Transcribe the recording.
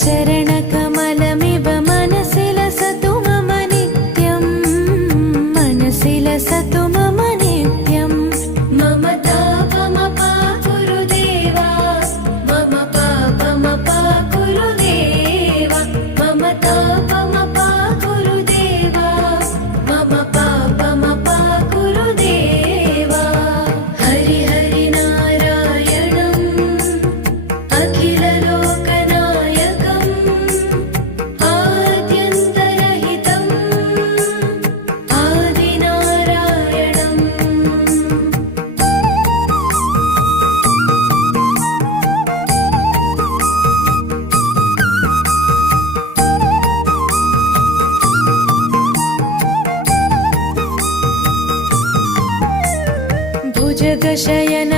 चरणकमलमिव मनसि लसतु मम नित्यं मनसि लसतु मम नित्यं मम तापमपाकुरु देवा मम पापमपाकुरु देवा मम तापमपाकुरु देवा मम पापमपाकुरु देवा हरि हरि नारायणम् अखिललोकनायकम् आद्यन्तरहितम् आदिनारायणम् भुजगशयन